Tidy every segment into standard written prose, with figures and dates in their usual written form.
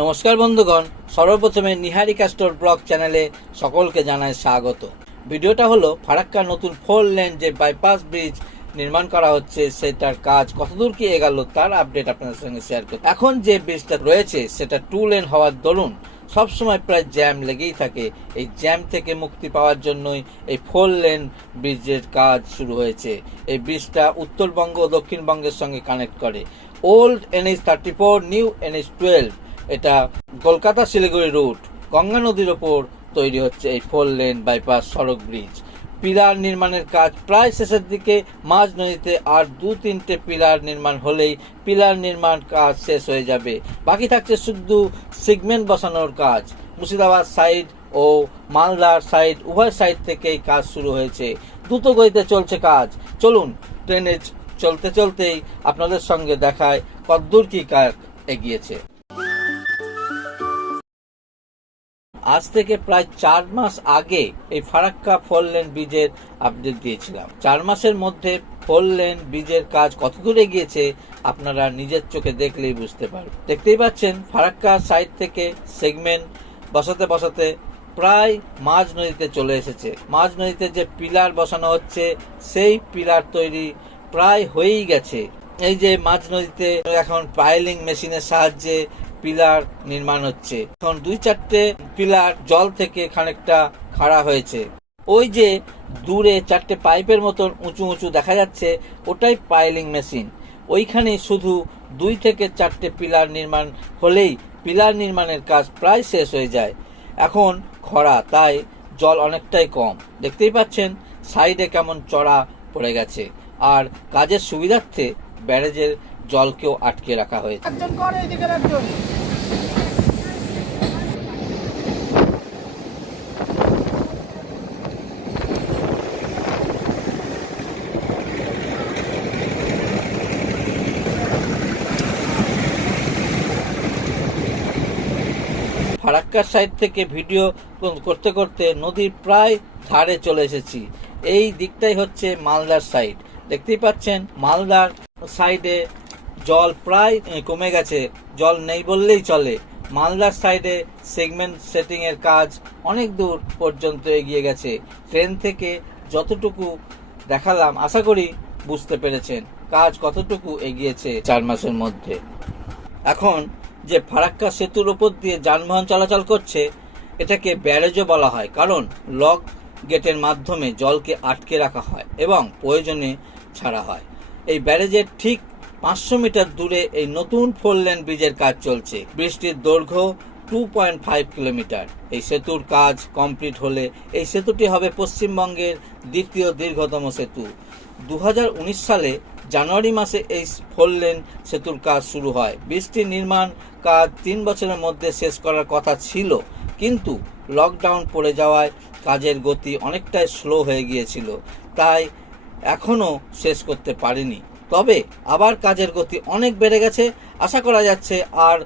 নমস্কার বন্ধুগণ, সর্বপ্রথমে নিহারিকা স্টোর ব্লগ চ্যানেলে সকলকে জানাই স্বাগত। ভিডিওটা হলো ফারাক্কার নতুন 4 লেন যে বাইপাস ব্রিজ নির্মাণ করা হচ্ছে সেটার কাজ কতদূর কি এগোলো তার আপডেট আপনাদের সঙ্গে শেয়ার করি। এখন যে ব্রিজটা রয়েছে সেটা 2 লেন হওয়ার দরুন সবসময় প্রায় জ্যাম লেগেই থাকে। এই জ্যাম থেকে মুক্তি পাওয়ার জন্যই এই 4 লেন ব্রিজের কাজ শুরু হয়েছে। এই ব্রিজটা উত্তরবঙ্গ ও দক্ষিণবঙ্গের সঙ্গে কানেক্ট করে। ওল্ড NH34 নিউ NH12, এটা কলকাতা শিলিগুড়ি রুট গঙ্গা নদীর ওপর তৈরি হচ্ছে এই 4 লেন বাইপাস সড়ক ব্রিজ। পিলার নির্মাণের কাজ প্রায় শেষের দিকে। মাঝ নদীতে আর 2-3টে পিলার নির্মাণ হলেই পিলার নির্মাণ কাজ শেষ হয়ে যাবে। বাকি থাকছে শুধু সিগমেন্ট বসানোর কাজ। মুর্শিদাবাদ সাইড ও মালদার সাইড উভয় সাইড থেকেই কাজ শুরু হয়েছে। দ্রুত গতিতে চলছে কাজ। চলুন ট্রেনে চলতে চলতেই আপনাদের সঙ্গে দেখায় কতদূর কি কাজ এগিয়েছে। আজ থেকে প্রায় 4 মাস আগে এই ফারাক্কা 4 লেন ব্রিজের আপডেট দিয়েছিলাম। 4 মাসের মধ্যে 4 লেন ব্রিজের কাজ কতদূর এগিয়েছে আপনারা নিজের চোখে দেখলেই বুঝতে পারবেন। দেখতেই পাচ্ছেন ফারাক্কা সাইড থেকে সেগমেন্ট বসাতে বসাতে প্রায় মাঝ নদীতে চলে এসেছে। মাঝ নদীতে যে পিলার বসানো হচ্ছে সেই পিলার তৈরি প্রায় হয়েই গেছে। এই যে মাঝ নদীতে এখন পাইলিং মেশিনের সাহায্যে পিলার নির্মাণ হচ্ছে। এখন 2-4টে পিলার জল থেকে খানিকটা খাড়া হয়েছে। ওই যে দূরে 4টে পাইপের মতন উঁচু উঁচু দেখা যাচ্ছে, ওটাই পাইলিং মেশিন। ওইখানে শুধু 2 থেকে 4টে পিলার নির্মাণ হলেই পিলার নির্মাণের কাজ প্রায় শেষ হয়ে যায়। এখন খরা, তাই জল অনেকটাই কম। দেখতেই পাচ্ছেন সাইডে কেমন চড়া পড়ে গেছে। আর কাজের সুবিধার্থে ব্যারেজের জলকেও আটকে রাখা হয়েছে। ফারাক্কার সাইড থেকে ভিডিও করতে করতে নদীর প্রায় ধারে চলে এসেছি। এই দিকটাই হচ্ছে মালদার সাইড। দেখতেই পাচ্ছেন মালদার সাইডে জল প্রায় কমে গেছে, জল নেই বললেই চলে। মালদার সাইডে সেগমেন্ট সেটিং এর কাজ অনেক দূর পর্যন্ত এগিয়ে গেছে। ট্রেন থেকে যতটুকু দেখালাম আশা করি বুঝতে পেরেছেন কাজ কতটুকু এগিয়েছে 4 মাসের মধ্যে। এখন যে ফারাক্কা সেতুর উপর দিয়ে যানবাহন চলাচল করছে এটাকে ব্যারেজও বলা হয়, কারণ লক গেটের মাধ্যমে জলকে আটকে রাখা হয় এবং প্রয়োজনে ছাড়া হয়। এই ব্যারেজের ঠিক 500 মিটার দূরে এই নতুন 4 লেন ব্রিজের কাজ চলছে। ব্রিজটির দৈর্ঘ্য 2.5 কিলোমিটার। এই সেতুর কাজ কমপ্লিট হলে এই সেতুটি হবে পশ্চিমবঙ্গের দ্বিতীয় দীর্ঘতম সেতু। 2019 সালে জানুয়ারি মাসে এই 4 লেন সেতুর কাজ শুরু হয়। ব্রিজটির নির্মাণ কাজ 3 বছরের মধ্যে শেষ করার কথা ছিল, কিন্তু লকডাউন পড়ে যাওয়ায় কাজের গতি অনেকটাই স্লো হয়ে গিয়েছিল, তাই এখনও শেষ করতে পারেনি। তবে আবার কাজের গতি অনেক বেড়ে গেছে। আশা করা যাচ্ছে আর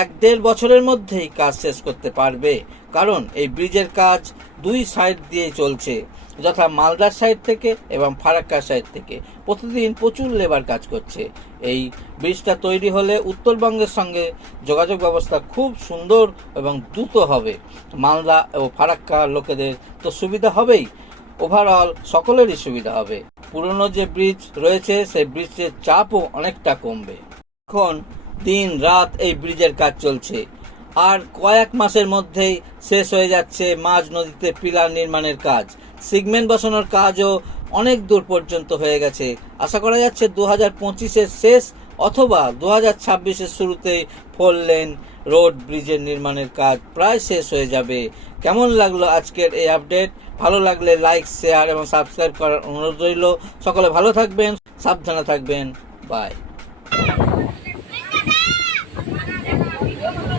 1-1.5 বছরের মধ্যেই কাজ শেষ করতে পারবে, কারণ এই ব্রিজের কাজ 2 সাইড দিয়ে চলছে, যথা মালদার সাইড থেকে এবং ফারাক্কার সাইড থেকে। প্রতিদিন প্রচুর লেবার কাজ করছে। এই ব্রিজটা তৈরি হলে উত্তরবঙ্গের সঙ্গে যোগাযোগ ব্যবস্থা খুব সুন্দর এবং দ্রুত হবে। মালদা ও ফারাক্কা লোকেদের তো সুবিধা হবেই, ওভারঅল সকলেরই সুবিধা হবে। পুরনো যে ব্রিজ রয়েছে সেই ব্রিজের চাপও অনেকটা কমবে। এখন দিন রাত এই ব্রিজের কাজ চলছে। আর কয়েক মাসের মধ্যেই শেষ হয়ে যাচ্ছে মাঝ নদীতে পিলার নির্মাণের কাজ। সিগমেন্ট বসানোর কাজও অনেক দূর পর্যন্ত হয়ে গেছে। আশা করা যাচ্ছে 2025-এর শেষ অথবা 2026-এর শুরুতেই 4 লেন রোড ব্রিজের নির্মাণের কাজ প্রায় শেষ হয়ে যাবে। কেমন লাগলো আজকের এই আপডেট? ভালো লাগলে লাইক, শেয়ার এবং সাবস্ক্রাইব করার অনুরোধ রইল। সকলে ভালো থাকবেন, সাবধানে থাকবেন। বাই।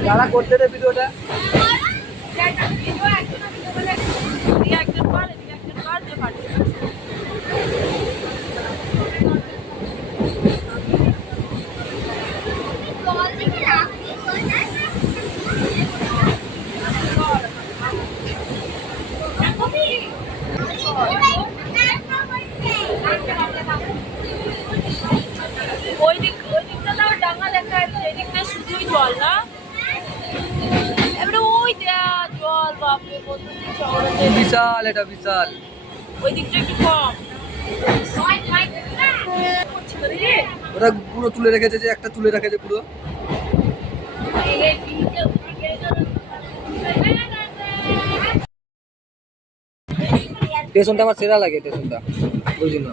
যারা করতে দেয় ভিডিওটা ওই দিকটা তাও ডাঙা দেখা যাচ্ছে, এদিকটা শুধুই জল না। বাপরে কত কি চওড়া বিশাল, এটা বিশাল। ওই দিকটা একটু কম ওরা পুরো তুলে রেখেছে, যে একটা তুলে রেখেছে পুরো। স্টেশনটা আমার সেরা লাগে, স্টেশনটা ওই জন্য।